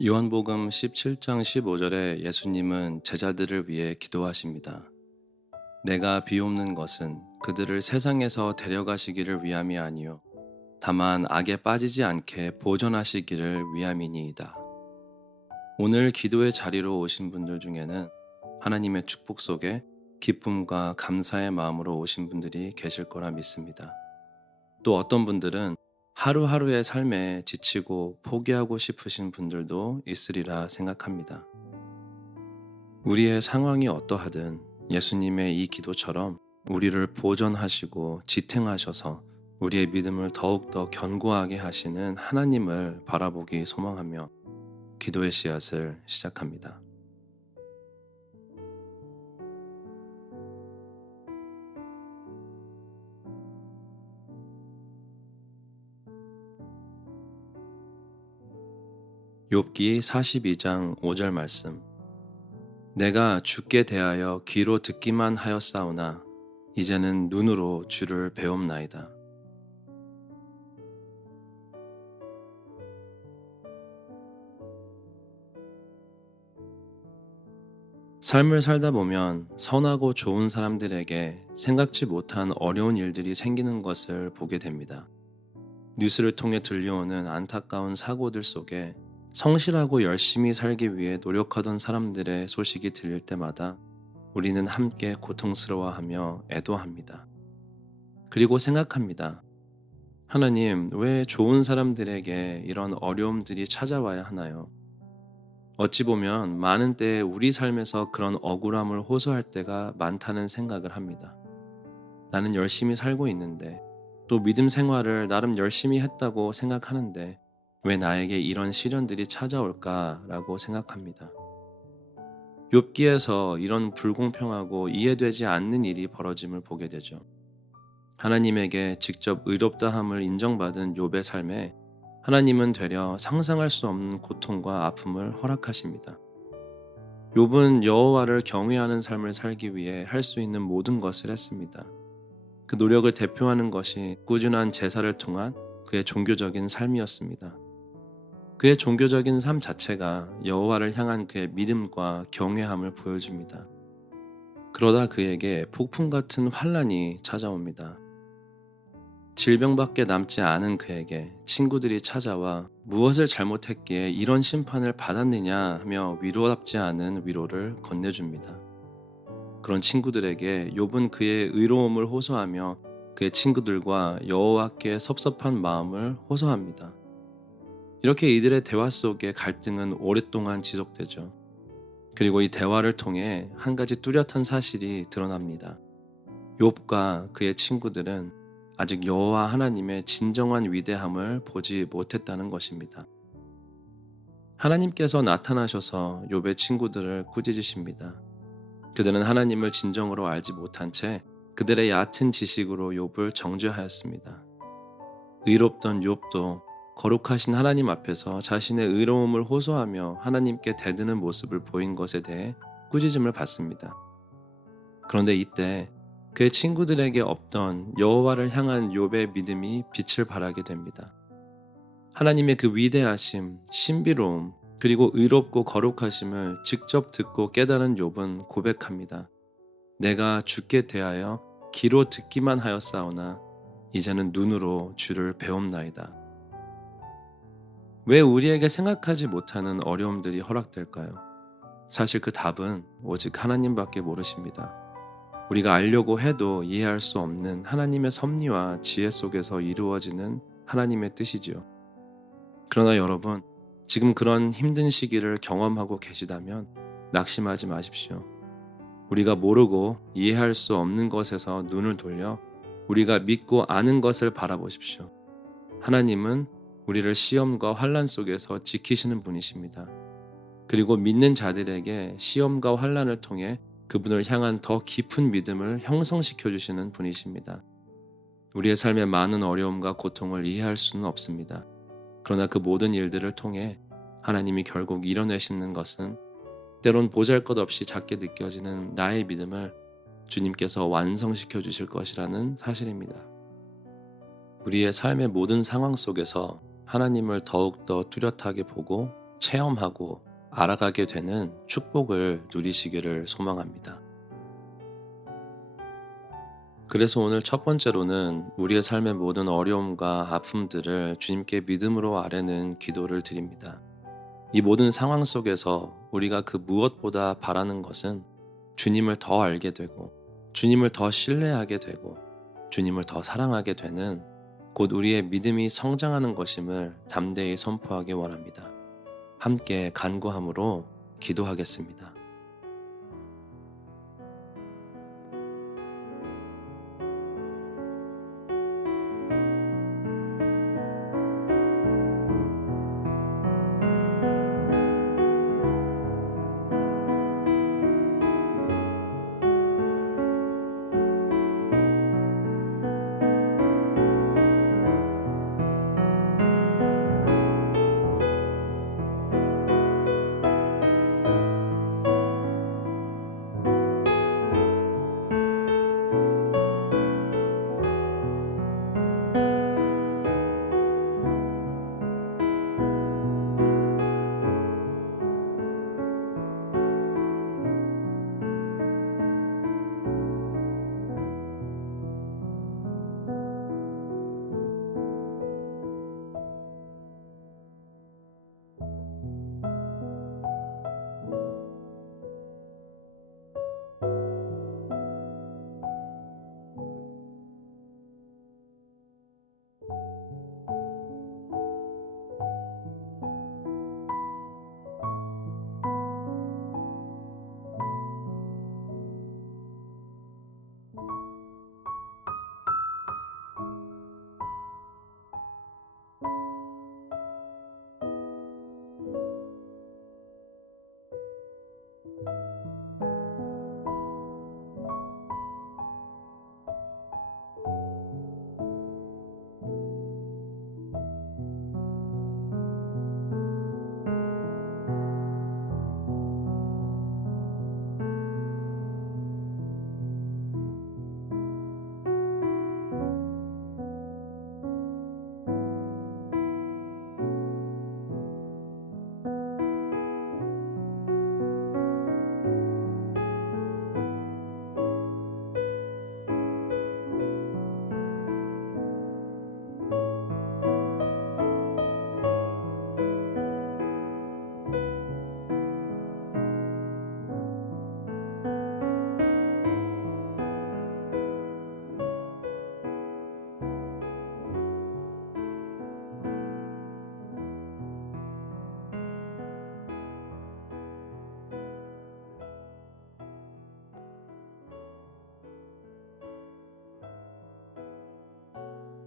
요한복음 17장 15절에 예수님은 제자들을 위해 기도하십니다. 내가 비옵는 것은 그들을 세상에서 데려가시기를 위함이 아니요 다만 악에 빠지지 않게 보존하시기를 위함이니이다. 오늘 기도의 자리로 오신 분들 중에는 하나님의 축복 속에 기쁨과 감사의 마음으로 오신 분들이 계실 거라 믿습니다. 또 어떤 분들은 하루하루의 삶에 지치고 포기하고 싶으신 분들도 있으리라 생각합니다. 우리의 상황이 어떠하든 예수님의 이 기도처럼 우리를 보존하시고 지탱하셔서 우리의 믿음을 더욱더 견고하게 하시는 하나님을 바라보기 소망하며 기도의 씨앗을 시작합니다. 욥기 42장 5절 말씀. 내가 주께 대하여 귀로 듣기만 하였사오나 이제는 눈으로 주를 배움나이다. 삶을 살다 보면 선하고 좋은 사람들에게 생각지 못한 어려운 일들이 생기는 것을 보게 됩니다. 뉴스를 통해 들려오는 안타까운 사고들 속에 성실하고 열심히 살기 위해 노력하던 사람들의 소식이 들릴 때마다 우리는 함께 고통스러워하며 애도합니다. 그리고 생각합니다. 하나님, 왜 좋은 사람들에게 이런 어려움들이 찾아와야 하나요? 어찌 보면 많은 때에 우리 삶에서 그런 억울함을 호소할 때가 많다는 생각을 합니다. 나는 열심히 살고 있는데, 또 믿음 생활을 나름 열심히 했다고 생각하는데 왜 나에게 이런 시련들이 찾아올까라고 생각합니다. 욥기에서 이런 불공평하고 이해되지 않는 일이 벌어짐을 보게 되죠. 하나님에게 직접 의롭다함을 인정받은 욥의 삶에 하나님은 되려 상상할 수 없는 고통과 아픔을 허락하십니다. 욥은 여호와를 경외하는 삶을 살기 위해 할 수 있는 모든 것을 했습니다. 그 노력을 대표하는 것이 꾸준한 제사를 통한 그의 종교적인 삶이었습니다. 그의 종교적인 삶 자체가 여호와를 향한 그의 믿음과 경외함을 보여줍니다. 그러다 그에게 폭풍 같은 환난이 찾아옵니다. 질병밖에 남지 않은 그에게 친구들이 찾아와 무엇을 잘못했기에 이런 심판을 받았느냐 하며 위로답지 않은 위로를 건네줍니다. 그런 친구들에게 욥은 그의 의로움을 호소하며 그의 친구들과 여호와께 섭섭한 마음을 호소합니다. 이렇게 이들의 대화 속에 갈등은 오랫동안 지속되죠. 그리고 이 대화를 통해 한 가지 뚜렷한 사실이 드러납니다. 욥과 그의 친구들은 아직 여호와 하나님의 진정한 위대함을 보지 못했다는 것입니다. 하나님께서 나타나셔서 욥의 친구들을 꾸짖으십니다. 그들은 하나님을 진정으로 알지 못한 채 그들의 얕은 지식으로 욥을 정죄하였습니다. 의롭던 욥도 거룩하신 하나님 앞에서 자신의 의로움을 호소하며 하나님께 대드는 모습을 보인 것에 대해 꾸짖음을 받습니다. 그런데 이때 그의 친구들에게 없던 여호와를 향한 욥의 믿음이 빛을 발하게 됩니다. 하나님의 그 위대하심, 신비로움, 그리고 의롭고 거룩하심을 직접 듣고 깨달은 욥은 고백합니다. 내가 주께 대하여 귀로 듣기만 하였사오나 이제는 눈으로 주를 배움나이다. 왜 우리에게 생각하지 못하는 어려움들이 허락될까요? 사실 그 답은 오직 하나님밖에 모르십니다. 우리가 알려고 해도 이해할 수 없는 하나님의 섭리와 지혜 속에서 이루어지는 하나님의 뜻이지요. 그러나 여러분, 지금 그런 힘든 시기를 경험하고 계시다면 낙심하지 마십시오. 우리가 모르고 이해할 수 없는 것에서 눈을 돌려 우리가 믿고 아는 것을 바라보십시오. 하나님은 우리를 시험과 환난 속에서 지키시는 분이십니다. 그리고 믿는 자들에게 시험과 환난을 통해 그분을 향한 더 깊은 믿음을 형성시켜 주시는 분이십니다. 우리의 삶의 많은 어려움과 고통을 이해할 수는 없습니다. 그러나 그 모든 일들을 통해 하나님이 결국 이뤄내시는 것은 때론 보잘것없이 작게 느껴지는 나의 믿음을 주님께서 완성시켜 주실 것이라는 사실입니다. 우리의 삶의 모든 상황 속에서 하나님을 더욱더 뚜렷하게 보고 체험하고 알아가게 되는 축복을 누리시기를 소망합니다. 그래서 오늘 첫 번째로는 우리의 삶의 모든 어려움과 아픔들을 주님께 믿음으로 아뢰는 기도를 드립니다. 이 모든 상황 속에서 우리가 그 무엇보다 바라는 것은 주님을 더 알게 되고, 주님을 더 신뢰하게 되고, 주님을 더 사랑하게 되는 곧 우리의 믿음이 성장하는 것임을 담대히 선포하기 원합니다. 함께 간구함으로 기도하겠습니다.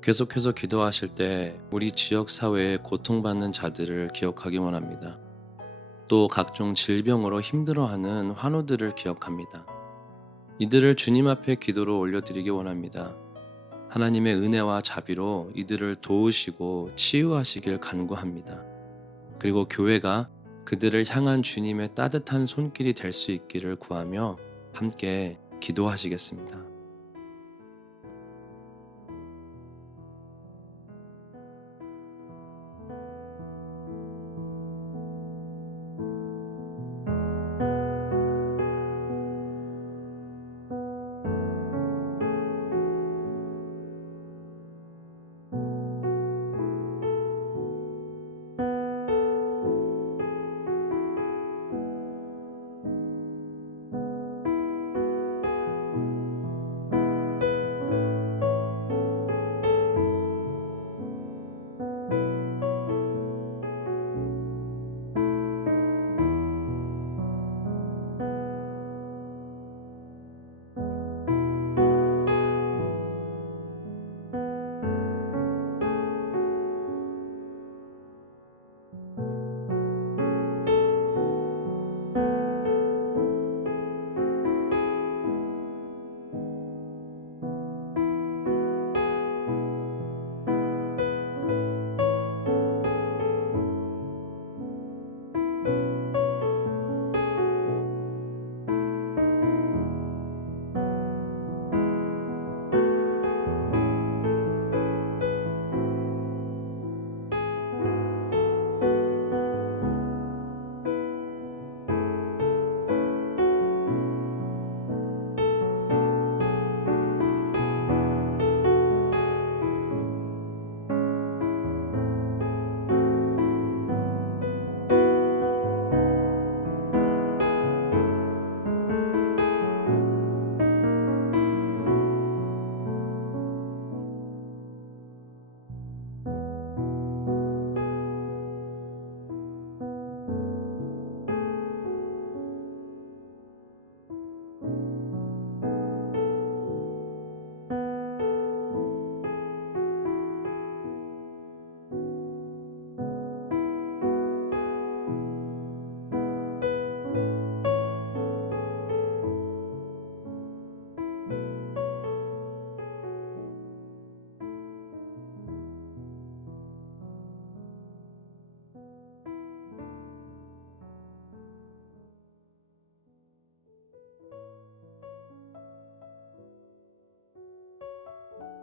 계속해서 기도하실 때 우리 지역 사회에 고통받는 자들을 기억하기 원합니다. 또 각종 질병으로 힘들어하는 환우들을 기억합니다. 이들을 주님 앞에 기도로 올려드리기 원합니다. 하나님의 은혜와 자비로 이들을 도우시고 치유하시길 간구합니다. 그리고 교회가 그들을 향한 주님의 따뜻한 손길이 될 수 있기를 구하며 함께 기도하시겠습니다.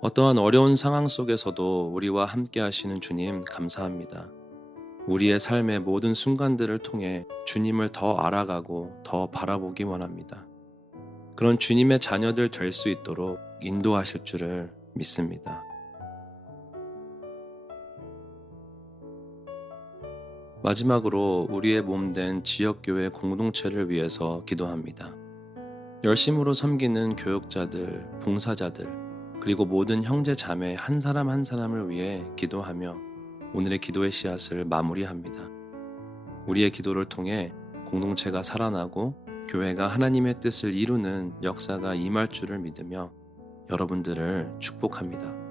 어떠한 어려운 상황 속에서도 우리와 함께 하시는 주님 감사합니다. 우리의 삶의 모든 순간들을 통해 주님을 더 알아가고 더 바라보기 원합니다. 그런 주님의 자녀들 될 수 있도록 인도하실 줄을 믿습니다. 마지막으로 우리의 몸된 지역교회 공동체를 위해서 기도합니다. 열심으로 섬기는 교역자들, 봉사자들, 그리고 모든 형제 자매 한 사람 한 사람을 위해 기도하며 오늘의 기도의 씨앗을 마무리합니다. 우리의 기도를 통해 공동체가 살아나고 교회가 하나님의 뜻을 이루는 역사가 임할 줄을 믿으며 여러분들을 축복합니다.